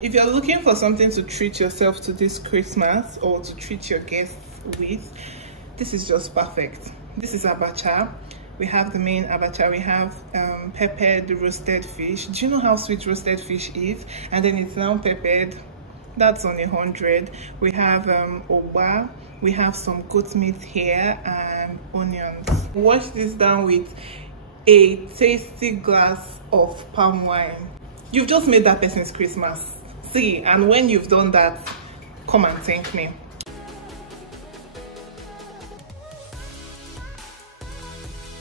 If you're looking for something to treat yourself to this Christmas or to treat your guests with, this is just perfect. This is Abacha. We have the main Abacha. We have peppered roasted fish. Do you know how sweet roasted fish is? And then it's now peppered. That's on 100. We have Ugba. We have some goat meat here and onions. Wash this down with a tasty glass of palm wine. You've just made that person's Christmas. See, and when you've done that, come and thank me.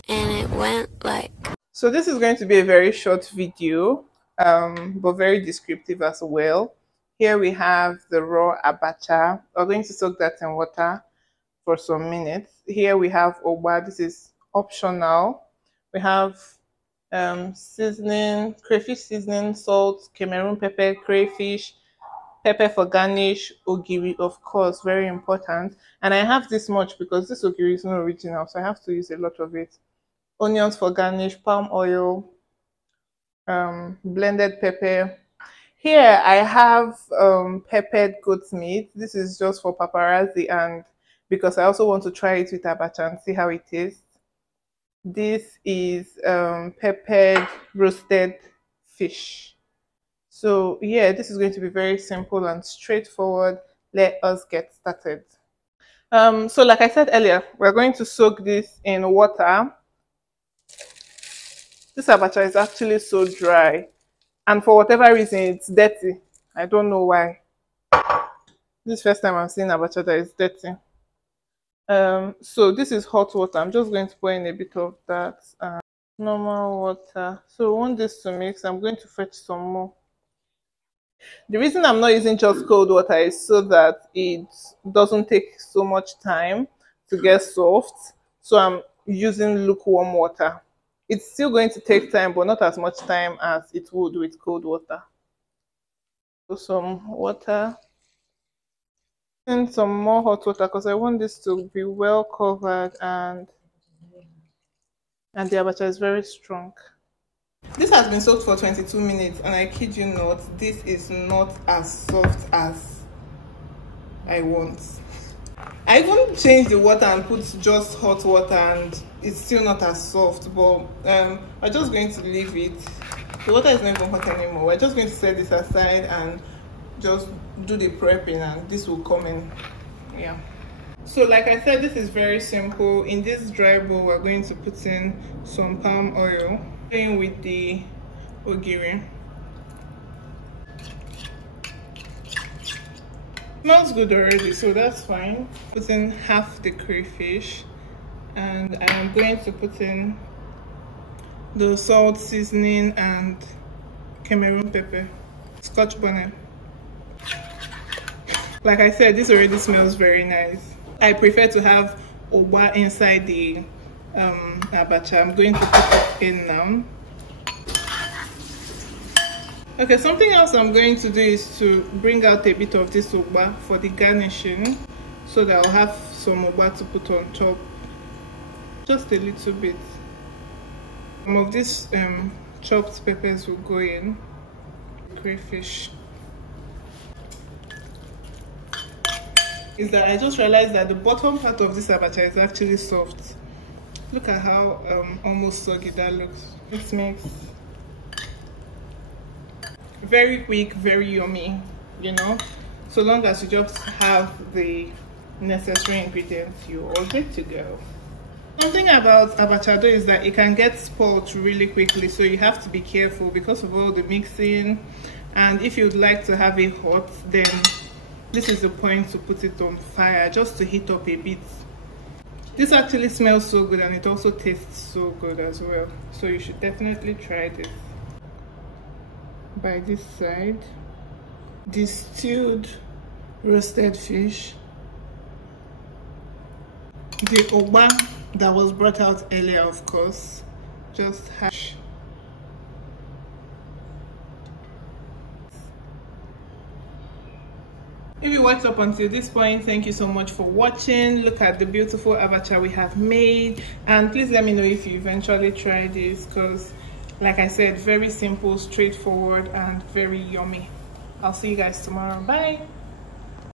And it went like... So this is going to be a very short video, but very descriptive as well. Here we have the raw Abacha. We're going to soak that in water for some minutes. Here we have Ugba. This is optional. We have seasoning, crayfish seasoning, salt, Cameroon pepper, crayfish, pepper for garnish, Ogiri, of course, very important. And I have this much because this Ogiri is not original, so I have to use a lot of it. Onions for garnish, palm oil, blended pepper. Here I have peppered goat meat. This is just for paparazzi and because I also want to try it with Abacha and see how it tastes. This is peppered roasted fish. So yeah, this is going to be very simple and straightforward. Let us get started. So like I said earlier, we're going to soak this in water. This Abacha is actually so dry, and for whatever reason it's dirty. I don't know why. This is the first time I'm seeing Abacha that is dirty. So this is hot water. I'm just going to pour in a bit of that normal water. So we want this to mix. I'm going to fetch some more. The reason I'm not using just cold water is so that it doesn't take so much time to get soft. So I'm using lukewarm water. It's still going to take time, but not as much time as it would with cold water. So some water. And some more hot water because I want this to be well covered and the Abacha is very strong. This has been soaked for 22 minutes and I kid you not, this is not as soft as I want. I even changed the water and put just hot water and it's still not as soft, but I'm just going to leave it. The water is not even hot anymore. We're just going to set this aside and just do the prepping and this will come in. Yeah, so like I said, this is very simple. In this dry bowl we're going to put in some palm oil, playing with the Ogiri. Smells good already, so that's fine. Put in half the crayfish and I am going to put in the salt, seasoning and Cameroon pepper, Scotch bonnet. Like I said, this already smells very nice. I prefer to have Ugba inside the Abacha. I'm going to put it in now. Okay, something else I'm going to do is to bring out a bit of this Ugba for the garnishing, so that I'll have some Ugba to put on top. Just a little bit. Some of these chopped peppers will go in. Crayfish. Is that I just realized that the bottom part of this Abacha is actually soft. Look at how almost soggy that looks. This makes very quick, very yummy, you know. So long as you just have the necessary ingredients, you're all good to go. Something about Abacha though is that it can get spoiled really quickly, so you have to be careful because of all the mixing. And if you'd like to have it hot, then this is the point to put it on fire, just to heat up a bit. This actually smells so good and it also tastes so good as well. So you should definitely try this. By this side, the stewed roasted fish, the Ugba that was brought out earlier, of course, just hash. If you watched up until this point, thank you so much for watching. Look at the beautiful Abacha we have made, and please let me know if you eventually try this, because like I said, very simple, straightforward and very yummy. I'll see you guys tomorrow. Bye.